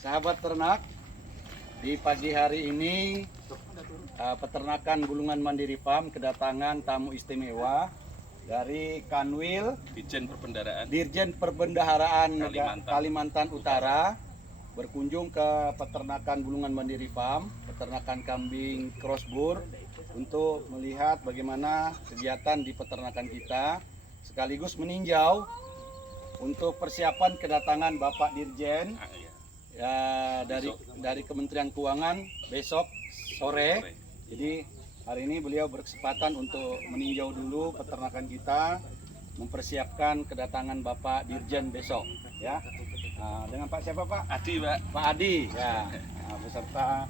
Sahabat ternak, di pagi hari ini peternakan Bulungan Mandiri Farm kedatangan tamu istimewa dari Kanwil Dirjen Perbendaharaan Kalimantan Utara berkunjung ke peternakan Bulungan Mandiri Farm, peternakan kambing crossbur untuk melihat bagaimana kegiatan di peternakan kita, sekaligus meninjau untuk persiapan kedatangan Bapak Dirjen ya, dari Kementerian Keuangan besok sore. Jadi hari ini beliau berkesempatan untuk meninjau dulu peternakan kita, mempersiapkan kedatangan Bapak Dirjen besok ya. Dengan Pak siapa Pak? Adi Pak. Pak Adi ya, beserta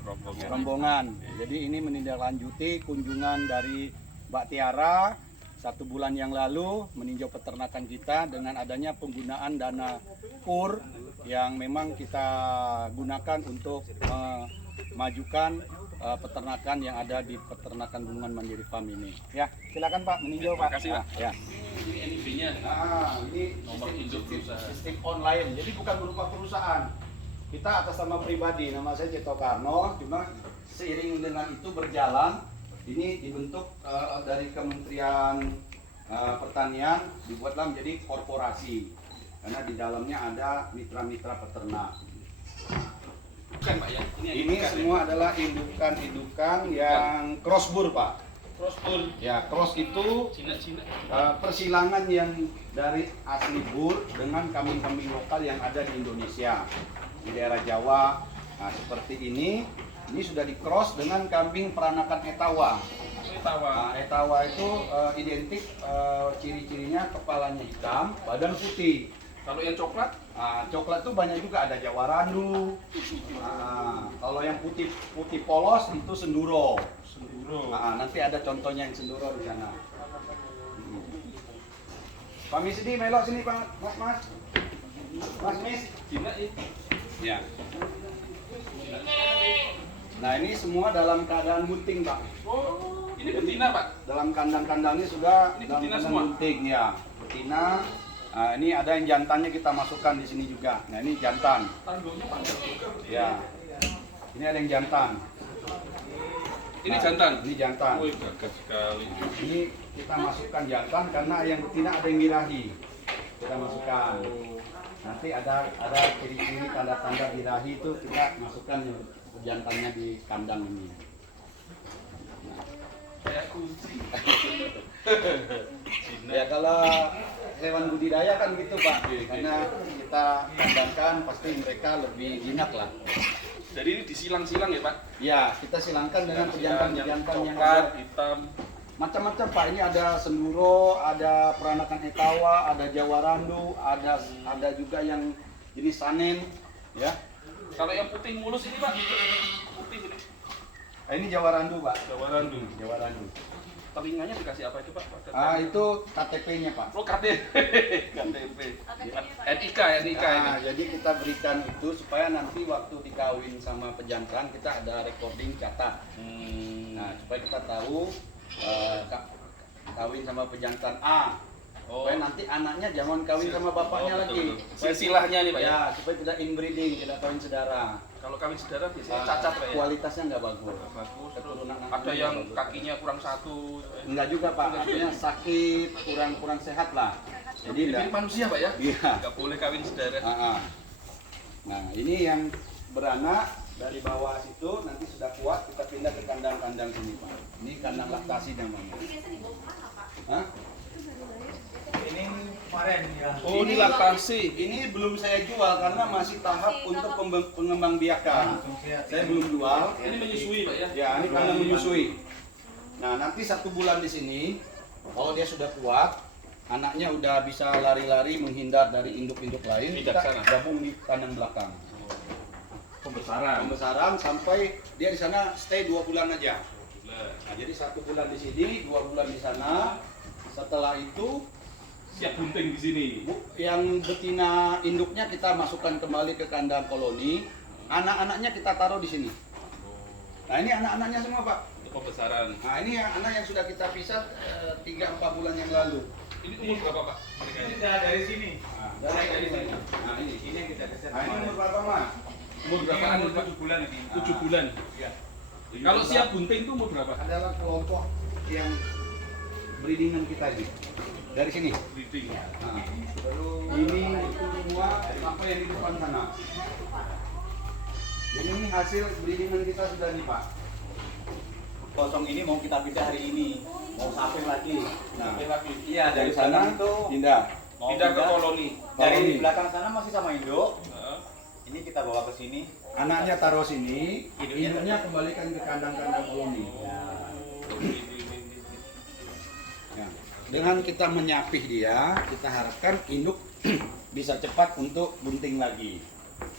rombongan. Jadi ini menindaklanjuti kunjungan dari Mbak Tiara 1 bulan yang lalu meninjau peternakan kita dengan adanya penggunaan dana KUR yang memang kita gunakan untuk memajukan peternakan yang ada di peternakan Bulungan Mandiri Farm ini. Ya, silakan Pak meninjau Pak. Terima kasih Pak. Ya. Ini NIB-nya. Ini Nomor induk perusahaan. Sistem online. Jadi bukan berupa perusahaan. Kita atas nama pribadi, nama saya Cito Karno. Cuma seiring dengan itu berjalan, ini dibentuk dari Kementerian Pertanian, dibuatlah menjadi korporasi. Karena di dalamnya ada mitra-mitra peternak. Bukan Pak ya? Ini semua adalah indukan-indukan yang crossbur Pak. Crossbur. Ya, cross itu Cina-Cina. persilangan yang dari asli bur dengan kambing-kambing lokal yang ada di Indonesia. Di daerah Jawa, nah seperti ini sudah di cross dengan kambing peranakan Etawa. Nah, Etawa itu identik ciri-cirinya kepalanya hitam, badan putih. Kalau yang coklat? Coklat tuh banyak juga, ada Jawarandu. Kalau yang putih polos itu Senduro. Nanti ada contohnya yang Senduro di sana. Pak Mis ini melok sini Pak, Mas Mis. Cina ini. Ya. Nah ini semua dalam keadaan bunting Pak. Oh, ini betina Pak? Dalam kandang-kandangnya sudah ini dalam betina keadaan semua? bunting ya, betina. Nah, ini ada yang jantannya kita masukkan di sini juga. Nah ini jantan. Tanduknya panjang juga. Ya. Ini ada yang jantan. Ini jantan? Ini jantan. Wih, gagah sekali. Ini kita masukkan jantan karena yang betina ada yang birahi. Kita masukkan. Nanti ada ciri-ciri tanda-tanda birahi itu kita masukkan jantannya di kandang ini. Kayak kucing. Ya kalau hewan budidaya kan gitu Pak, karena kita kandangkan pasti mereka lebih jinak lah. Jadi ini disilang-silang ya Pak? Ya, kita silangkan dengan pejantan-pejantan yang coklat, ada. hitam. Macam-macam Pak, ini ada Senduro, ada peranakan Etawa, ada Jawarandu, ada juga yang jenis Sanen, ya. Kalau yang putih mulus ini Pak? Putih ini. Nah, ini Jawarandu Pak. Jawarandu. Jawarandu. Telinganya dikasih apa itu Pak? Itu KTP-nya Pak. Oh KTP. KTP. NIK ini. Jadi kita berikan itu supaya nanti waktu dikawin sama pejantan kita ada recording catat. Nah supaya kita tahu kawin sama pejantan A. Supaya nanti anaknya jangan kawin sama bapaknya lagi. Silsilahnya nih Pak ya? Ya, supaya tidak inbreeding, tidak kawin sedara. Kalau kawin saudara biasanya cacat Pak ya? Kualitasnya nggak bagus. Bagus. Keturunan Ada yang bagus. kakinya kurang satu. Enggak juga Pak, artinya sakit, kurang sehat lah. Jadi Ini manusia Pak ya? Iya. Nggak boleh kawin saudara. Nah ini yang beranak dari bawah situ nanti sudah kuat kita pindah ke kandang-kandang sini Pak. Ini kandang laktasi namanya. Hah? Ini kemarin ya. Oh ini laktasi. Ini belum saya jual karena masih tahap untuk pengembangbiakan. Saya belum jual. Ini menyusui Pak ya? Ya ini kandang menyusui. Nah nanti 1 bulan di sini, kalau dia sudah kuat, anaknya udah bisa lari-lari menghindar dari induk-induk lain, kita Bijaksana. gabung di kandang belakang. Pembesaran sampai dia di sana stay 2 bulan aja. Nah, jadi 1 bulan di sini, 2 bulan di sana. Setelah itu Siap bunting di sini. yang betina induknya kita masukkan kembali ke kandang koloni, anak-anaknya kita taruh di sini. Nah ini anak-anaknya semua Pak. Itu pembesaran. Nah ini anak yang sudah kita pisah 3-4 bulan yang lalu. Ini umur berapa Pak? Mereka Ini ini. dari sini. Dari sini. Nah ini. Ini yang kita keser. Nah ini umur berapa Mas? Umur berapaan ini, Pak? 7 bulan ini. 7 bulan. Ya. Kalau siap bunting tuh umur berapa? Adalah kelompok yang breedingan kita ini. Dari sini. Breeding. Nah, ini itu semua sampai yang di depan sana. Jadi ini hasil breedingan kita sudah nih Pak. Kosong ini mau kita pindah hari ini. Mau samping lagi. Nah, Iya, dari sana itu pindah. mau Pindah ke koloni. Dari Koloni. belakang sana masih sama induk. Heeh. Ini kita bawa ke sini. Anaknya taruh sini, induknya kembalikan ke kandang-kandang koloni. Ya. Dengan kita menyapih dia, kita harapkan induk bisa cepat untuk bunting lagi.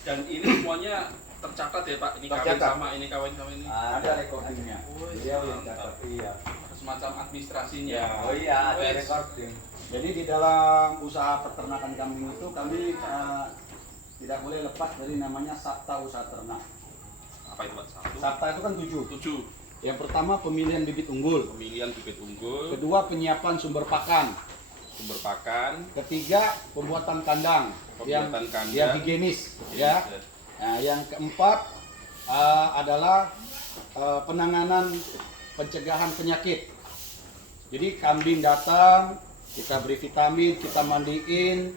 Dan ini semuanya tercatat ya Pak. Ini kawin Tercatat. sama ini, kawin sama ini. Ada recordingnya. Beliau yang catat. Iya. Semacam administrasinya. Ya. Oh iya, ada Wes. recording. Jadi di dalam usaha peternakan kambing itu kami tidak boleh lepas dari namanya sabta usaha ternak. Apa itu Pak? 1, Sabta itu kan 7. 7. Yang pertama pemilihan bibit unggul. Pemilihan bibit unggul, Kedua penyiapan sumber pakan. sumber pakan, Ketiga pembuatan kandang. Pembuatan kandang. yang higienis. Ya. Nah, yang keempat adalah penanganan pencegahan penyakit. Jadi kambing datang, kita beri vitamin, kita mandiin,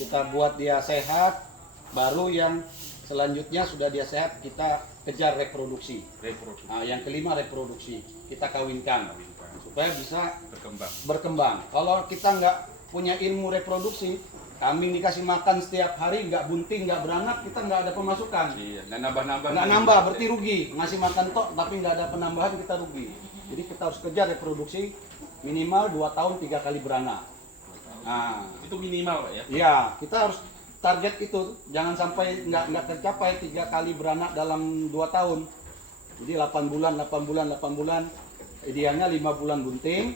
kita buat dia sehat. Baru yang selanjutnya sudah dia sehat, kita kejar reproduksi. reproduksi, Nah, yang kelima reproduksi, kita kawinkan supaya bisa berkembang. berkembang. Kalau kita nggak punya ilmu reproduksi, kambing dikasih makan setiap hari, nggak bunting, nggak beranak, kita nggak ada pemasukan. Iya, nggak nambah-nambah. Nggak nambah, berarti rugi. Ngasih makan tok, tapi nggak ada penambahan, kita rugi. Jadi kita harus kejar reproduksi minimal 2 tahun 3 kali beranak. Nah, Itu minimal Pak ya. iya, kita harus target itu, jangan sampai nggak tercapai 3 kali beranak dalam 2 tahun. Jadi 8 bulan, 8 bulan, 8 bulan. Idealnya 5 bulan bunting.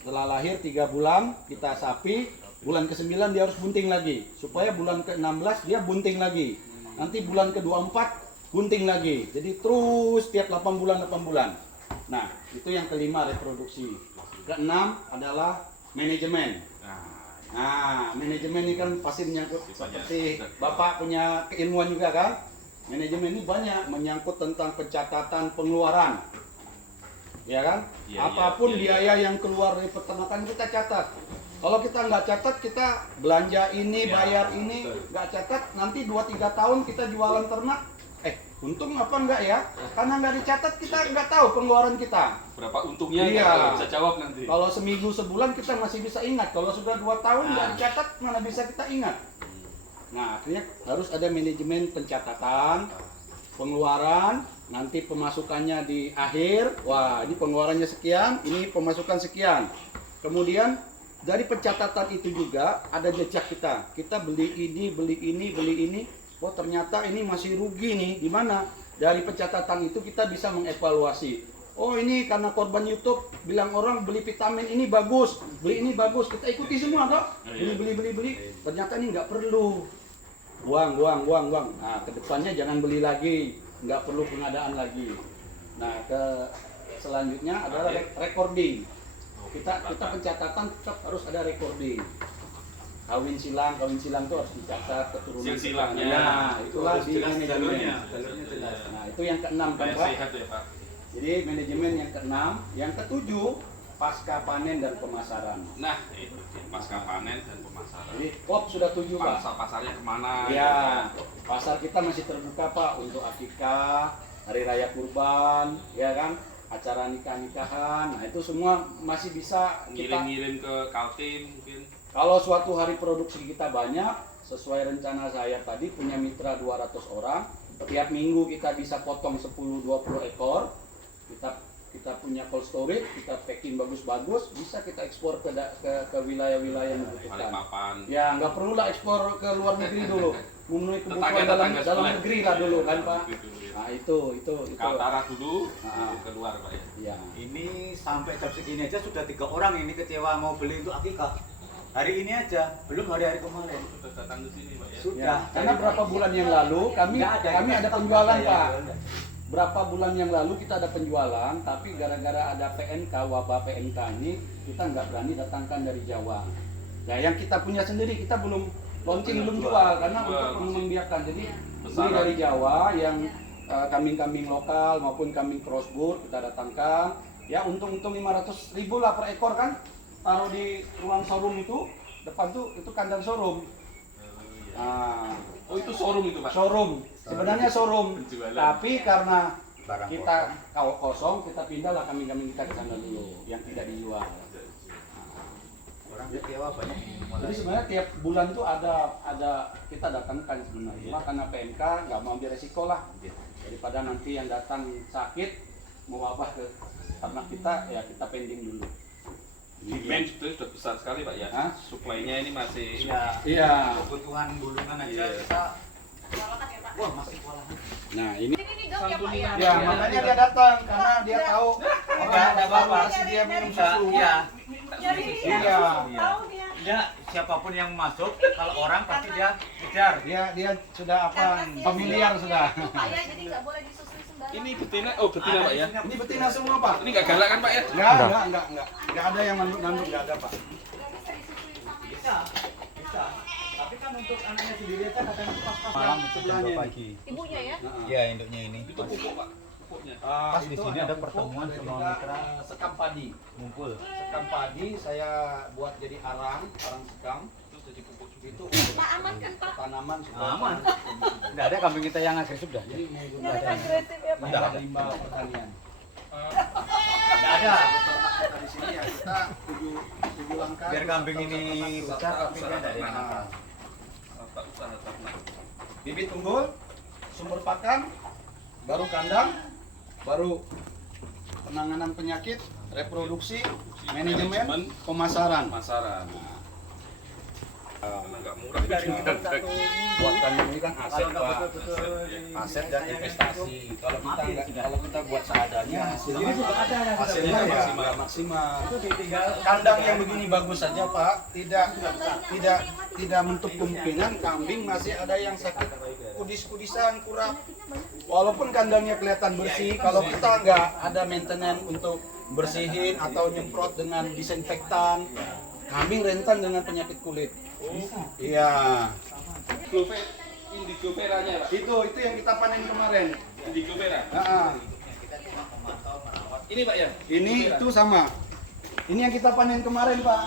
Setelah lahir 3 bulan kita sapi. Bulan ke-9 dia harus bunting lagi. Supaya bulan ke-16 dia bunting lagi. Nanti bulan ke-24 bunting lagi. Jadi terus tiap 8 bulan, 8 bulan. Nah, itu yang kelima reproduksi. Keenam adalah manajemen. Nah, manajemen ini kan pasti menyangkut seperti Bapak punya keilmuan juga kan? Manajemen ini banyak menyangkut tentang pencatatan pengeluaran. Ya kan? Iya, Apapun iya, iya. biaya yang keluar dari peternakan kita catat. Kalau kita nggak catat, kita belanja ini, Ya, bayar ini, betul. nggak catat, nanti 2-3 tahun kita jualan ternak. Untung apa enggak ya? Karena nggak dicatat, kita nggak tahu pengeluaran kita. Berapa untungnya? Iya. Nggak bisa jawab nanti. Kalau seminggu sebulan kita masih bisa ingat. Kalau sudah 2 tahun nggak dicatat, mana bisa kita ingat? Nah, akhirnya harus ada manajemen pencatatan, pengeluaran, nanti pemasukannya di akhir. Wah, ini pengeluarannya sekian, ini pemasukan sekian. Kemudian dari pencatatan itu juga ada jejak kita. Kita beli ini, beli ini, beli ini. Oh, ternyata ini masih rugi nih. Di mana? Dari pencatatan itu kita bisa mengevaluasi. Oh, ini karena korban YouTube bilang orang beli vitamin ini bagus, beli ini bagus. Kita ikuti semua, toh. Beli. Ternyata ini nggak perlu. Buang. Nah, kedepannya jangan beli lagi, nggak perlu pengadaan lagi. Nah, selanjutnya adalah recording. Kita pencatatan tetap harus ada recording. Kawin silang itu harus dicatat keturunan. Silsilahnya. Nah, itulah di Jelas manajemen. jalurnya jelas. Nah, itu yang keenam kan, Supaya Pak. sehat ya Pak. Jadi manajemen yang keenam, yang ketujuh pasca panen dan pemasaran. Nah, itu pasca panen dan pemasaran. Jadi POP sudah 7, Pak. Pasarnya kemana? Ya, pasar kita masih terbuka, Pak, untuk akikah, hari raya kurban, ya kan, acara nikah-nikahan. Nah, itu semua masih bisa kita. Ngirim-ngirim ke Kaltim mungkin. Kalau suatu hari produksi kita banyak, sesuai rencana saya tadi punya mitra 200 orang, tiap minggu kita bisa potong 10-20 ekor. Kita punya cold storage, kita packing bagus-bagus, bisa kita ekspor ke wilayah-wilayah yang membutuhkan. Balikpapan. Ya, nggak perlu lah ekspor ke luar negeri dulu. Memenuhi kebutuhan Tetangga-tetangga dalam sebelah. negeri lah dulu kan, Pak. Gitu dulu ya. Nah, itu. Kaltara dulu, Nah. keluar Pak ya. Ya. Ini sampai jam segini aja sudah 3 orang ini kecewa mau beli untuk akikah. Hari ini aja, belum hari-hari kemarin. Sudah datang ke sini Pak ya. Sudah. Ya, karena berapa bulan yang lalu kami Nggak ada kita stop penjualan, nggak Pak. ada. Berapa bulan yang lalu kita ada penjualan, tapi gara-gara ada PNK, wabah PNK ini, kita nggak berani datangkan dari Jawa. Ya, yang kita punya sendiri kita belum launching, belum jual karena Jual, untuk masih. membiarkan. Jadi Ini dari Jawa yang kambing-kambing lokal maupun kambing crossbreed kita datangkan. Ya untung-untung 500.000 lah per ekor kan. Taruh di ruang showroom itu, depan tuh itu kandang showroom. Nah, Oh itu showroom itu Pak? showroom. Sebenarnya showroom. Penjualan. Tapi karena Barang kita kalau kosong, kita pindahlah kambing-kambing kita ke sana dulu yang tidak dijual. Orang kecewa banyak ini mulai. Jadi sebenarnya tiap bulan tuh ada kita datangkan sebenarnya. Cuma karena PMK nggak mau ambil resiko lah. Daripada nanti yang datang sakit mewabah ke ternak kita, ya kita pending dulu. Demand itu sudah besar sekali Pak ya. Hah? Supply-nya ini masih Iya. Kebutuhan gulungan aja Iya. kita. Wah masih kewalahan. Nah ini. Ini dong ya Pak ya. Ya makanya dia datang karena dia tahu ada apa-apa. kasih dia minum susu. Iya. Jadi Iya. tahu dia. Dia siapapun yang masuk, kalau orang pasti dia kejar. Dia sudah apa familiar sudah. Pak ya, jadi nggak boleh disusui sembarangan. ini betina, oh betina Pak ya. Ini betina semua Pak. Ini nggak galak kan Pak ya? Enggak ada yang nanduk enggak ada Pak. Nggak bisa disusui sama Bisa, bisa. Tapi kan untuk anaknya sendiri aja kadang itu pas-pas Malam itu jam 2 pagi. ibunya ya. Iya, induknya ini. Itu pupuk Pak, pupuknya. Pas di sini ada pertemuan sama mitra sekam padi. ngumpul. Sekam padi saya buat jadi arang sekam. Itu jadi pupuk juga. Itu Pak aman kan Pak? tanaman sudah Aman. Enggak ada kambing kita yang agresif dah. Jadi Nggak ada agresif ya Pak. Tidak ada limbah pertanian. Enggak ada. Kita di sini ya kita tujuh langkah. Biar kambing ini besar tapi dia enggak ada yang nakal. Tata usaha ternak. Bibit unggul, sumber pakan, baru kandang, baru penanganan penyakit, reproduksi, manajemen, pemasaran. Pemasaran. Karena nggak murah Dari juga. satu Buat kandang ini kan aset kalau nggak Pak. betul-betul Aset dan investasi. Kalau kita buat seadanya hasilnya Ini juga ada yang hasilnya sudah ya maksimal. maksimal. Itu ditinggal Kandang yang begini bagus saja Pak, tidak menutup kemungkinan kambing masih ada yang sakit kudis-kudisan, kurap. Walaupun kandangnya kelihatan bersih, kalau kita nggak ada maintenance untuk bersihin atau nyemprot dengan disinfektan, kambing rentan dengan penyakit kulit. Iya, Indigo Vera-nya Pak. itu yang kita panen kemarin. Indigo Vera. Nah, Ini Pak ya. ini itu sama. Ini yang kita panen kemarin Pak.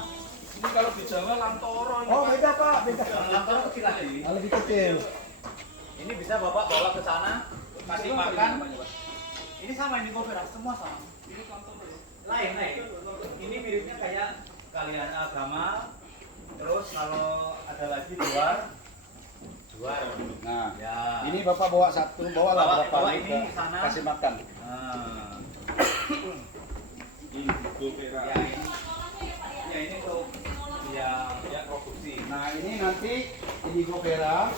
Ini kalau di Jawa lantoro ini Oh Pak. beda Pak, beda. Lantara kecil lagi. Lebih kecil. Ini bisa Bapak bawa ke sana, kasih Ini makan. namanya, Pak. Ini sama ini Gopera, semua sama. Lain. Ini miripnya kayak kalian agama. Terus kalau ada lagi luar. Nah, Ya. ini Bapak bawa satu, bawalah Bawa Bapak ini sana. kasih makan. Nah, Indigo Vera. ya ini tuh ya produksi. Nah, ini nanti Indigo Vera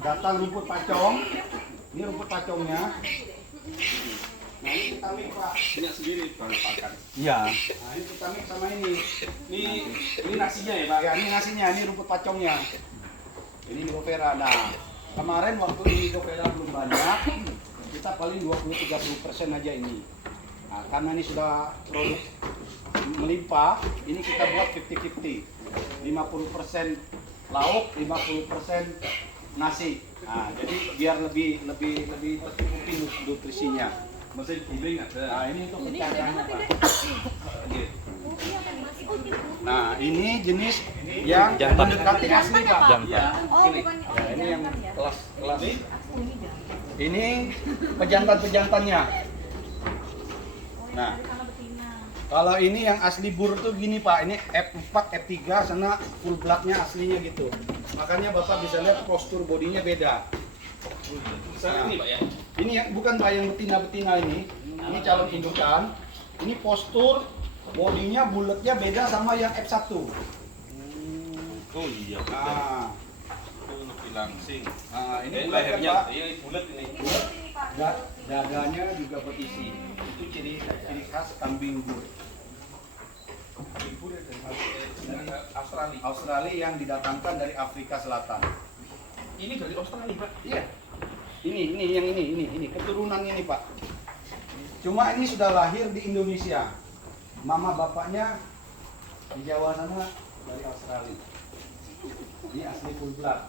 datang rumput pacong. Ini rumput pacongnya. Nah, ini kita mix Pak. Punya sendiri bahan pakan. Iya. Nah, ini kita mix sama ini. Ini nasinya ya Pak. Ya, ini nasinya, ini rumput pacongnya. Ini Indigo Vera. Nah, kemarin waktu Indigo Vera belum banyak, kita paling 20-30% aja ini. Nah, karena ini sudah produk melimpah, ini kita buat 50-50. 50% lauk, 50% nasi. Nah, jadi biar lebih tercukupi nutrisinya. Mesin giling ada. Nah, ini untuk pencahayaan Pak. Iya. Nah, ini jenis yang mendekati asli Pak. Ya. Oh bukan. Ya, ini yang kelas ini pejantan-pejantannya. Nah, kalau ini yang asli bur tuh gini Pak, ini F4, F3 sana full bloodnya aslinya gitu. Makanya Bapak bisa lihat postur bodinya beda. Besar ini Pak ya. Ini yang bukan Pak yang betina-betina ini calon indukan. Ini postur bodinya bulatnya beda sama yang F1. Oh iya. Nah, Itu lebih langsing. nah ini Ini bulat kan, lehernya, Pak. iya bulat ini. Dadanya juga berisi. Itu ciri khas kambing bur. Dari Australia. Australia yang didatangkan dari Afrika Selatan. Ini dari Australia Pak. Iya. Ini keturunan ini Pak. Cuma ini sudah lahir di Indonesia. Mama bapaknya di Jawa sana dari Australia. Ini asli full blood.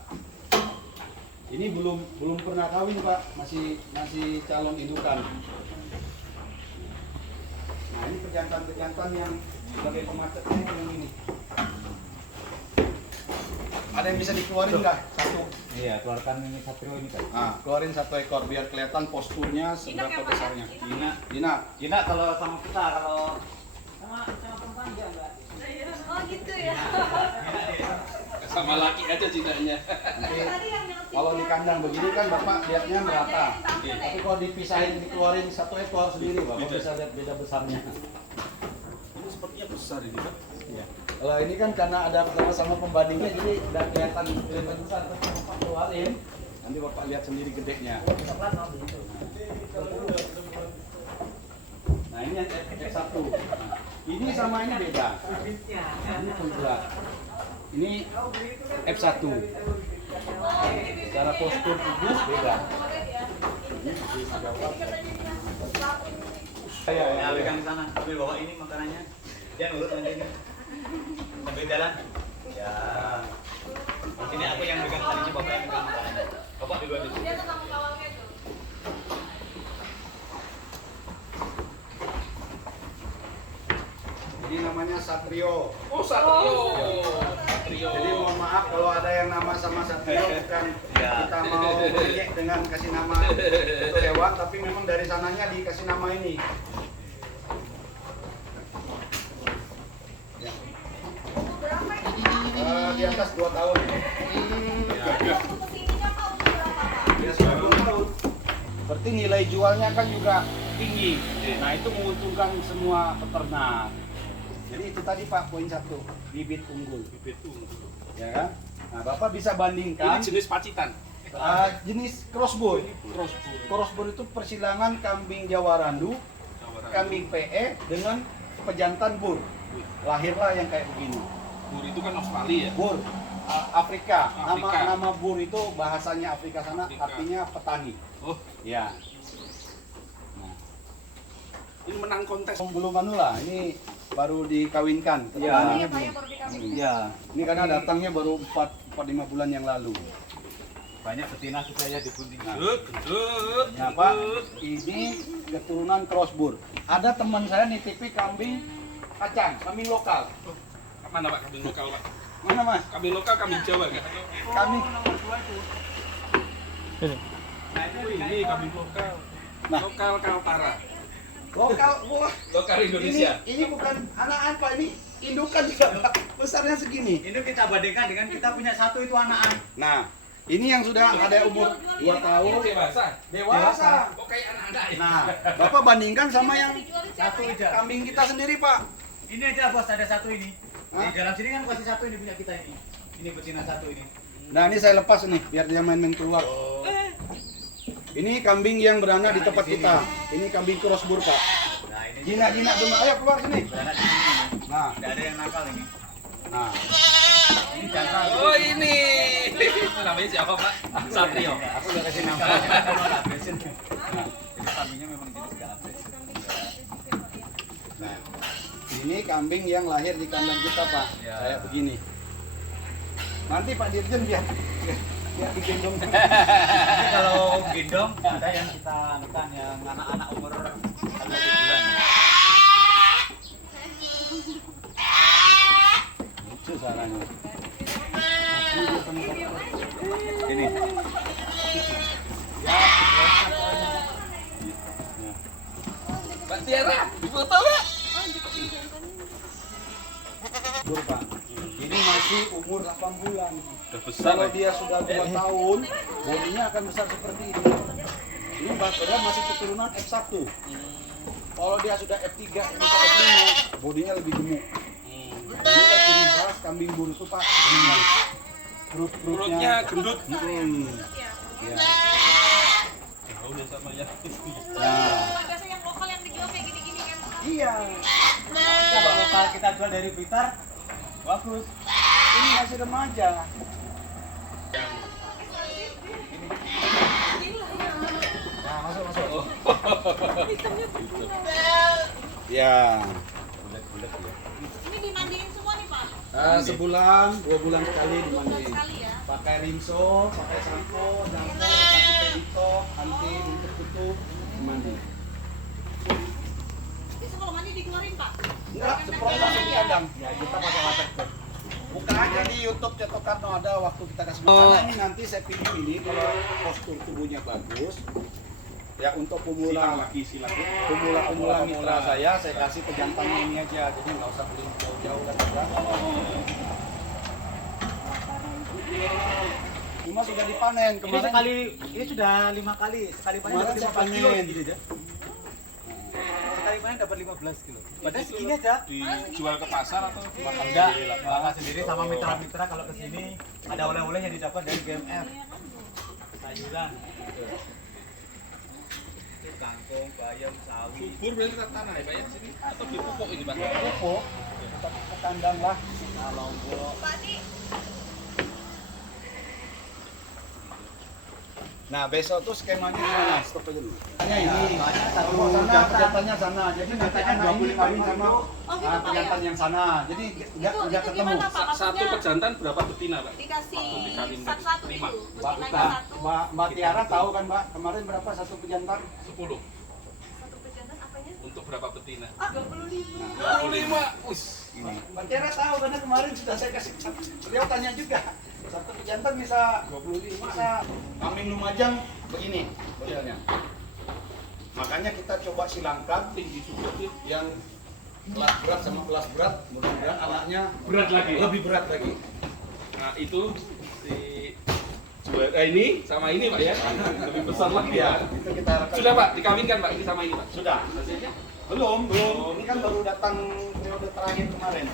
Ini belum pernah kawin Pak, masih calon indukan. Nah ini pejantan yang sebagai pemacetnya yang ini. Ada yang bisa dikeluarin nggak? Satu. Iya, keluarkan ini Satrio ini kan. Nah, keluarin satu ekor biar kelihatan posturnya seberapa besarnya. Gina kalau sama kita, kalau sama perempuan dia enggak. Oh gitu ya. Sama laki aja jinanya. Nanti kalau di kandang begini kan Bapak lihatnya merata. Tapi kalau dipisahin dikeluarin satu ekor sendiri Bapak bisa lihat beda besarnya. Ini sepertinya besar ini Pak. Iya. Kalau ini kan karena ada sama-sama pembandingnya jadi udah kelihatan besar tapi Bapak keluarin nanti Bapak lihat sendiri gedenya. Nah ini yang F1. Ini sama ini beda. Ini pula. Ini F1. Secara postur tubuh beda. Ya, pegang di sana. Ambil bawa ini makanannya. Dia nurut nanti. Sambil jalan. Ya. Ini aku yang pegang tadinya, Bapak yang pegang makanannya. Bapak duluan dulu. Dia tetap mengawalnya tuh. Ini namanya Satrio. Oh, Satrio. Satrio. Jadi mohon maaf kalau ada yang nama sama Satrio bukan kita mau mengejek dengan kasih nama itu hewan, tapi memang dari sananya dikasih nama ini. Ya. Di atas 2 tahun. Ya. Kesininya Pak umur berapa Pak? Dia sudah 2 tahun. Berarti nilai jualnya kan juga tinggi. Nah itu menguntungkan semua peternak. Jadi itu tadi Pak poin 1, bibit unggul. Bibit unggul. Ya kan? Nah Bapak bisa Ini bandingkan jenis pacitan. jenis crossbore. Crossbore. Crossbore itu persilangan kambing Jawa Randu, kambing PE dengan pejantan bur. Lahirlah yang kayak begini. Bur itu kan Australia ya. Bur Afrika. Afrika. Nama bur itu bahasanya Afrika sana Afrika. artinya petani. Oh, Ya. Nah, ini menang kontes. belum anu lah, ini baru dikawinkan. Iya. Keturunannya Iya Pak ya belum. baru dikasih. Iya. Ini karena datangnya baru 4-5 bulan yang lalu. Banyak betina kita ya di pundi. Gendut. Nah Pak, ini keturunan crossbore. Ada teman saya nitipi kambing kacang, kambing lokal. Mana Pak kambing lokal Pak? Mana Mas? Kambing lokal kambing Jawa kan? Kambing. Nah, ini kambing lokal. Nah. Lokal Kaltara. Lokal, wah. Lokal Indonesia. Ini bukan anak-anak Pak, ini indukan juga Pak. Besarnya segini. Ini kita bandingkan dengan kita punya satu itu anakan. Nah, ini yang sudah ada umur 2 tahun. Ini dewasa. Dewasa. Kok kayak anak-anak ya? Nah, Bapak bandingkan sama yang Satu aja. kambing kita sendiri Pak. Ini aja bos, ada satu ini. Hah? Di dalam sini kan kasih satu ini punya kita ini. Ini betina satu ini. Nah, ini saya lepas nih biar dia main-main keluar. Oh, Ini kambing yang beranak di tempat kita. Ini kambing crossbore Pak. Nah ini Jina semua, ayo keluar sini. beranak di sini. Nah, Tidak ada yang nakal ini. nah. Ini jantan. oh ini. Namanya siapa Pak? Satrio. Aku udah kasih nama. Kalau agresin. Nah, ini kambingnya memang jenis gak agresif. Nah, ini kambing yang lahir di kandang kita Pak. Ya. Kayak begini. Nanti Pak Dirjen biar digendong. Jadi kalau gendong ada yang kita anukan yang anak-anak umur 1 bulan. Lucu suaranya. Ini. Pak Tiara, foto Pak. Bur Pak. Ini masih umur 8 bulan. Udah besar Kalau ya. dia sudah 2 tahun, bodinya akan besar seperti ini. Ini padahal masih keturunan F1. Kalau dia sudah F3, F4, F5, bodinya lebih gemuk. Ini kan ciri khas kambing bur itu Pak. Ini Perutnya gendut. Ya. Jauh ya sama ya. Nah, Biasa yang lokal yang dijual kayak gini-gini kan. iya. Kalau lokal kita jual dari Blitar, bagus. Ini masih remaja. Nah, masuk. Ya. Ini dimandiin semua nih Pak. Sebulan, 2 bulan sekali 2 bulan dimandiin. sekali ya. pakai rinso, pakai sampo, sampo, anti pedito, anti untuk tutup, mandi. Besok kalau mandi dikeluarin Pak. Enggak, semprot langsung di kandang. Ya, kita pakai waterproof. Buka aja di YouTube Ceto Karno, ada waktu kita kasih. Karena ini nanti saya pilih ini kalau postur tubuhnya bagus. Ya untuk pemula mitra saya kasih pejantannya ini aja, jadi nggak usah beli jauh-jauh kan juga. Cuma sudah dipanen Ini kemarin. sekali, ini sudah 5 kali. Sekali panen Kemarin dapat saya 15 kilo panen. gitu aja. Sekali panen dapat 15 kilo. Padahal segini aja. Dijual ke pasar atau dimakan Enggak, sendiri lah? makan sendiri sama mitra-mitra kalau ke sini ada oleh-oleh yang didapat dari GMF. Sayuran. Kangkung, bayam, sawi. Subur berarti tanah ya Pak ya sini? Atau di pupuk ini Pak? Pupuk, kita ke kandang lah. Kalau Pak di Nah besok tuh skemanya gimana? Stop aja dulu. Hanya ini, satu sana, pejantannya sana. Jadi nanti anak ini kawin sama Oh, gitu, Pak, pejantan ya? yang sana. Jadi nggak itu ketemu. gimana Pak? Satu Maksudnya pejantan berapa betina Pak? dikasih Waktu dikawinkan. satu-satu 5. itu. Mbak, Betinanya satu. Mbak Tiara tahu kan Mbak kemarin berapa satu pejantan? 10. Satu pejantan apanya? Untuk berapa betina? Ah, 25. 25. Us. Ini. Mbak Tiara tahu karena kemarin sudah saya kasih. Beliau tanya juga. Satu pejantan bisa 25. Bisa kambing Lumajang begini modelnya. Makanya kita coba silangkan Tinggi juga sih. yang kelas berat sama kelas berat, mudah-mudahan anaknya Berat lagi. lebih berat lagi. Nah itu si juara ini sama ini Pak ya, lebih besar lagi ya. Itu kita harapkan. Sudah Pak, dikawinkan Pak ini sama ini Pak. Sudah. Hasilnya Belum. Ini kan baru datang periode terakhir kemarin.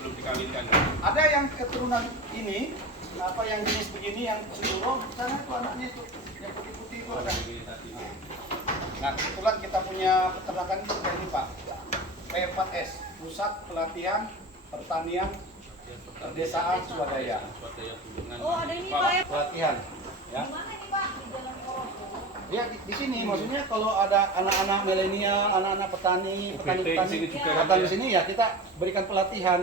belum dikawinkan. Ada yang keturunan ini, apa yang jenis begini yang seluruh sana itu anaknya itu yang putih-putih itu ada. Ini tadi. Nah kebetulan kita punya peternakan itu kayak ini Pak. P4S, Pusat Pelatihan Pertanian Pedesaan Swadaya. Swadaya Bulungan. Oh, ada ini Pak ya. Pelatihan, ya. Di mana nih Pak? Di Jalan Koroko. Ya di sini maksudnya kalau ada anak-anak milenial, anak-anak petani, UBT di sini juga datang kan, di sini ya kita berikan pelatihan.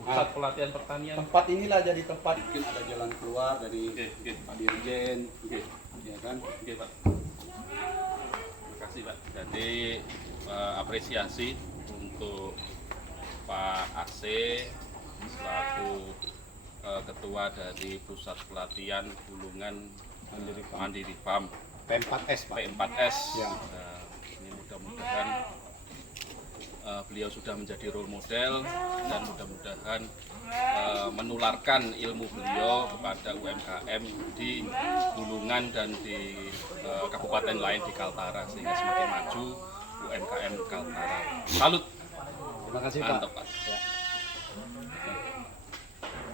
Pusat pelatihan pertanian. Tempat inilah jadi tempat mungkin ada jalan keluar dari Oke, oke. Pak Dirjen, Oke. ya kan? Oke Pak. Terima kasih Pak. Jadi apresiasi untuk Pak AC selaku ketua dari Pusat Pelatihan Bulungan Mandiri Farm P4S Pak. P4S. Ya. Ini mudah-mudahan beliau sudah menjadi role model dan mudah-mudahan menularkan ilmu beliau kepada UMKM di Bulungan dan di kabupaten lain di Kaltara sehingga semakin maju UMKM Kaltara. Salut. Terima kasih Pak. Mantap Pak.